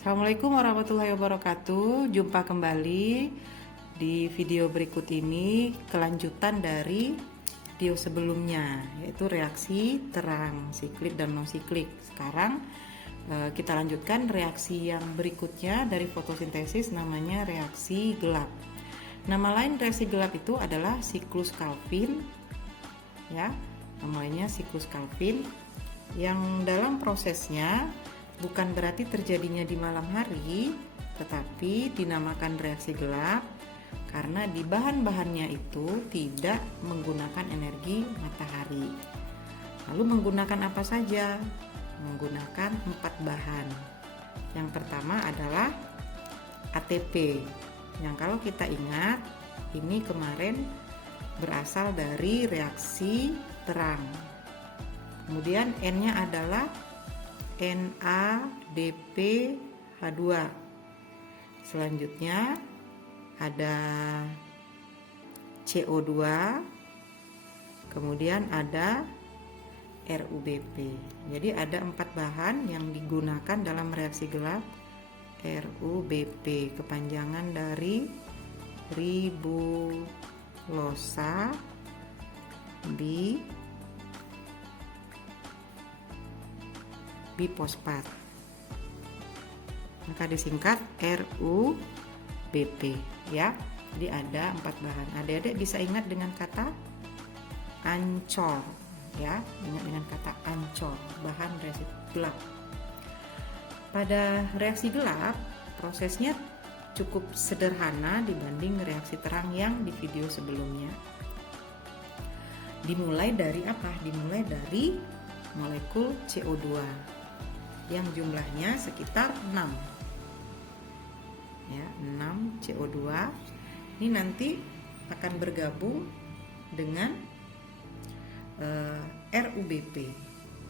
Assalamualaikum warahmatullahi wabarakatuh. Jumpa kembali di video berikut ini, kelanjutan dari video sebelumnya, yaitu reaksi terang siklik dan non siklik. Sekarang kita lanjutkan reaksi yang berikutnya dari fotosintesis, namanya reaksi gelap. Nama lain reaksi gelap itu adalah siklus Calvin, ya, namanya siklus Calvin, yang dalam prosesnya bukan berarti terjadinya di malam hari, tetapi dinamakan reaksi gelap karena di bahan-bahannya itu tidak menggunakan energi matahari. Lalu menggunakan apa saja? Menggunakan 4 bahan. Yang pertama adalah ATP, yang kalau kita ingat ini kemarin berasal dari reaksi terang. Kemudian N-nya adalah NADPH2. Selanjutnya ada CO2, kemudian ada RUBP. Jadi ada 4 bahan yang digunakan dalam reaksi gelap RUBP, kepanjangan dari ribulosa bifosfat, maka disingkat RUBP, ya. Jadi ada 4 bahan. Adik-adik bisa ingat dengan kata ancol, ya, ingat dengan kata ancol, bahan reaksi gelap. Pada reaksi gelap prosesnya cukup sederhana dibanding reaksi terang yang di video sebelumnya. Dimulai dari apa? Dimulai dari molekul CO2 yang jumlahnya sekitar 6, ya, 6 CO2. Ini nanti akan bergabung dengan RUBP,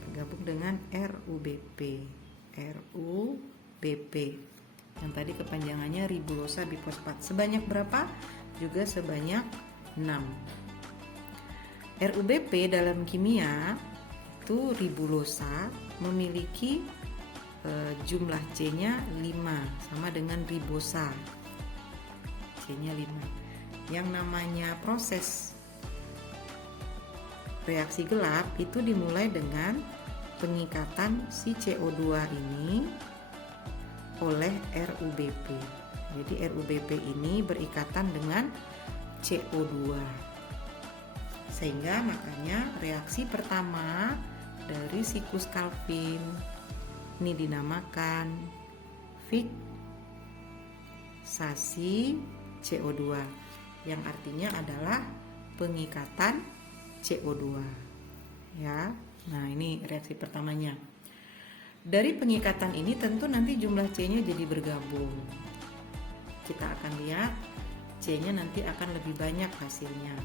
bergabung dengan RUBP yang tadi kepanjangannya ribulosa bifosfat. Sebanyak berapa? Juga sebanyak 6. RUBP dalam kimia itu ribulosa memiliki jumlah C-nya 5, sama dengan ribosa, C-nya 5. Yang namanya proses reaksi gelap itu dimulai dengan pengikatan si CO2 ini oleh RUBP. Jadi RUBP ini berikatan dengan CO2, sehingga makanya reaksi pertama dari siklus Calvin ini dinamakan fiksasi CO2, yang artinya adalah pengikatan CO2, ya. Nah, ini reaksi pertamanya. Dari pengikatan ini tentu nanti jumlah C-nya jadi bergabung. Kita akan lihat C-nya nanti akan lebih banyak hasilnya.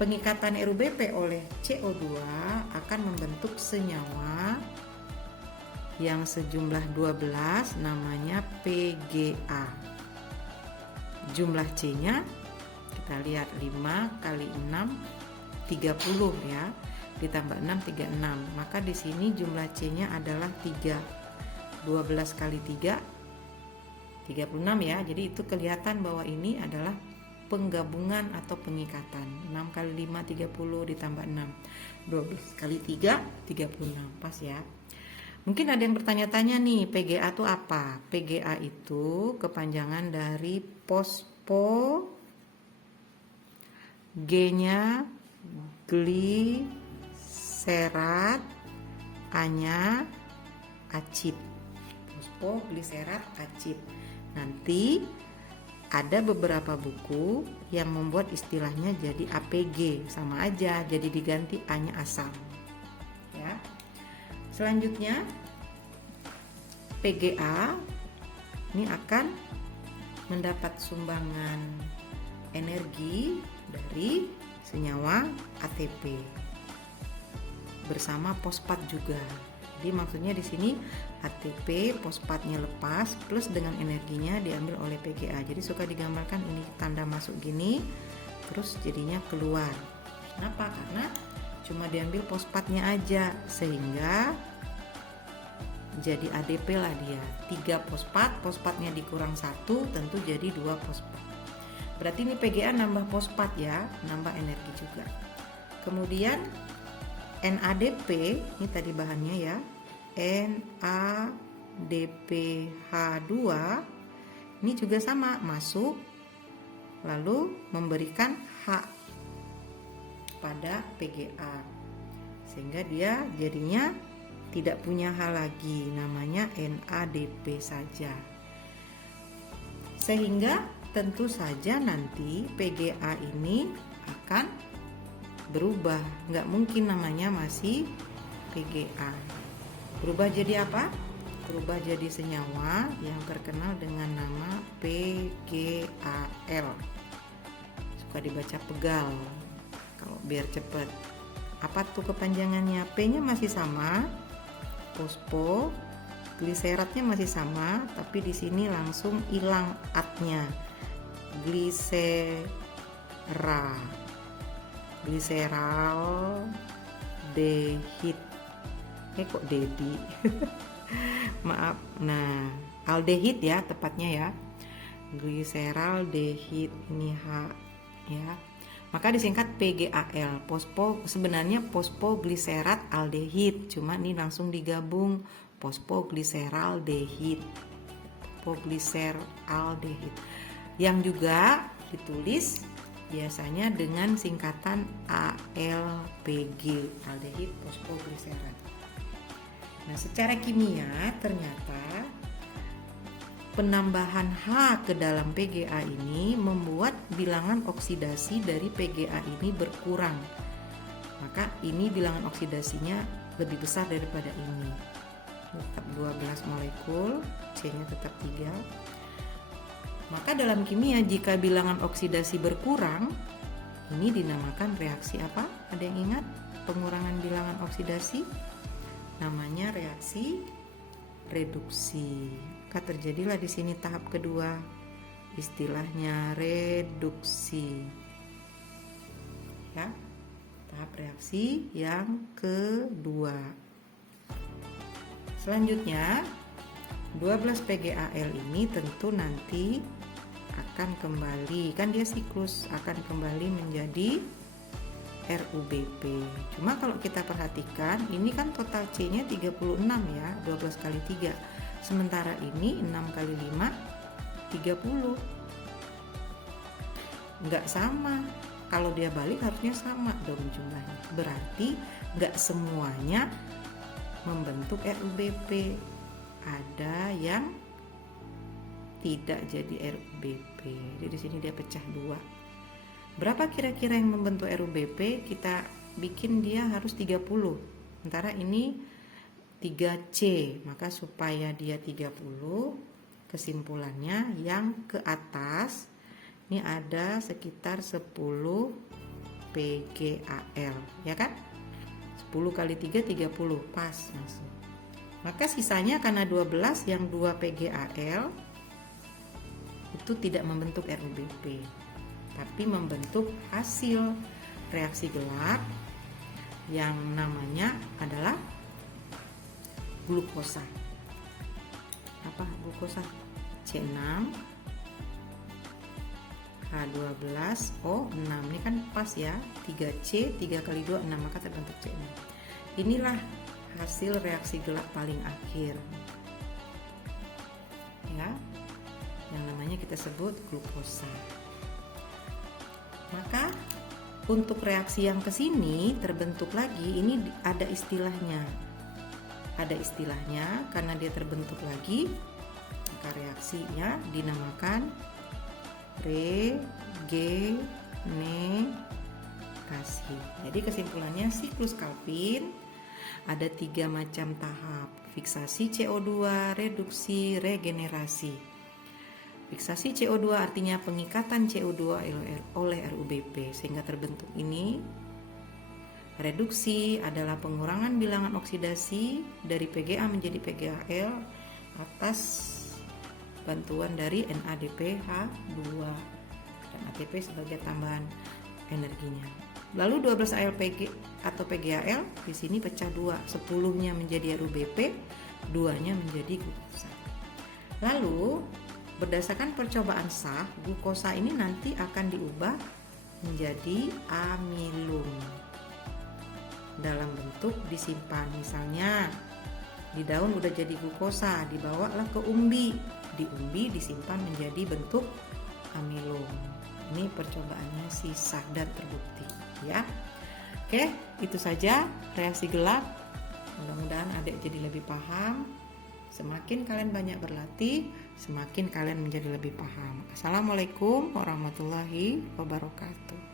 Pengikatan RUBP oleh CO2 akan membentuk senyawa yang sejumlah 12, namanya PGA. Jumlah C-nya kita lihat 5 kali 6 30, ya. Ditambah 6 36. Maka di sini jumlah C-nya adalah 3. 12 kali 3 36, ya. Jadi itu kelihatan bahwa ini adalah penggabungan atau pengikatan. 6 kali 5 30 ditambah 6. 12 kali 3 36. Pas, ya. Mungkin ada yang bertanya-tanya nih, PGA itu apa? PGA itu kepanjangan dari fosfo, G-nya gliserat, A-nya acid. Fosfogliserat acid. Nanti ada beberapa buku yang membuat istilahnya jadi APG, sama aja, jadi diganti A-nya asam, ya. Selanjutnya PGA ini akan mendapat sumbangan energi dari senyawa ATP bersama fosfat juga. Jadi maksudnya di sini ATP, fosfatnya lepas plus dengan energinya diambil oleh PGA. Jadi suka digambarkan ini tanda masuk gini, terus jadinya keluar. Kenapa? Karena cuma diambil fosfatnya aja, sehingga jadi ADP lah dia. 3 fosfat, fosfatnya dikurang 1 tentu jadi 2 fosfat. Berarti ini PGA nambah fosfat ya, nambah energi juga. Kemudian NADP, ini tadi bahannya ya, NADPH2 ini juga sama, masuk lalu memberikan H pada PGA, sehingga dia jadinya tidak punya H lagi, namanya NADP saja. Sehingga tentu saja nanti PGA ini akan berubah, nggak mungkin namanya masih PGA. Berubah jadi apa? Berubah jadi senyawa yang terkenal dengan nama PGAL. Suka dibaca pegal kalau biar cepet. Apa tuh kepanjangannya? P-nya masih sama, fosfo, gliseratnya masih sama, tapi di sini langsung hilang at-nya. Gliseral dehid. Kok dedi? Maaf. Nah, aldehid ya tepatnya ya. Gliseral dehid ini H ya. Maka disingkat PGAL. Sebenarnya fosfogliserat aldehid, cuma ini langsung digabung fosfogliseral dehid. Fosfogliseraldehid. Yang juga ditulis biasanya dengan singkatan ALPG, aldehid fosfogliserat. Nah, secara kimia ternyata penambahan H ke dalam PGA ini membuat bilangan oksidasi dari PGA ini berkurang. Maka ini bilangan oksidasinya lebih besar daripada ini. Tetap 12 molekul, C-nya tetap 3. Maka dalam kimia jika bilangan oksidasi berkurang, ini dinamakan reaksi apa? Ada yang ingat pengurangan bilangan oksidasi? Namanya reaksi reduksi. Maka terjadilah di sini tahap kedua, istilahnya reduksi. Ya, tahap reaksi yang kedua. Selanjutnya 12 PGAL ini tentu nanti akan kembali, kan dia siklus, akan kembali menjadi RUBP. Cuma kalau kita perhatikan ini kan total C-nya 36 ya, 12 kali 3. Sementara ini 6 kali 5 30. Enggak sama. Kalau dia balik harusnya sama dong jumlahnya. Berarti enggak semuanya membentuk RUBP. Ada yang tidak jadi RUBP. Jadi di sini dia pecah 2. Berapa kira-kira yang membentuk RUBP? Kita bikin dia harus 30. Sementara ini 3C, maka supaya dia 30, kesimpulannya yang ke atas ini ada sekitar 10 PGAL, ya kan? 10 kali 3 30, pas langsung. Maka sisanya karena 12 yang 2 PGAL itu tidak membentuk RUBP, tapi membentuk hasil reaksi gelap yang namanya adalah glukosa. Apa glukosa? C6 H12O6. Ini kan pas ya, 3C 3 kali 2 6, maka terbentuk C6. Inilah hasil reaksi gelap paling akhir ya, yang namanya kita sebut glukosa. Maka untuk reaksi yang kesini terbentuk lagi, ini ada istilahnya. Ada istilahnya karena dia terbentuk lagi, maka reaksinya dinamakan regenerasi. Jadi kesimpulannya siklus Calvin ada 3 macam tahap: fiksasi CO2, reduksi, regenerasi. Fiksasi CO2 artinya pengikatan CO2 oleh RUBP sehingga terbentuk ini. Reduksi adalah pengurangan bilangan oksidasi dari PGA menjadi PGAL atas bantuan dari NADPH2 dan ATP sebagai tambahan energinya. Lalu 12 ALPG atau PGAL di sini pecah 2, 10-nya menjadi RUBP, 2-nya menjadi glukosa. Lalu berdasarkan percobaan sah, glukosa ini nanti akan diubah menjadi amilum dalam bentuk disimpan. Misalnya di daun udah jadi glukosa, dibawalah ke umbi. Di umbi disimpan menjadi bentuk amilum. Ini percobaannya sah dan terbukti, ya. Oke, itu saja reaksi gelap. Mudah-mudahan adik jadi lebih paham. Semakin kalian banyak berlatih, semakin kalian menjadi lebih paham. Assalamualaikum warahmatullahi wabarakatuh.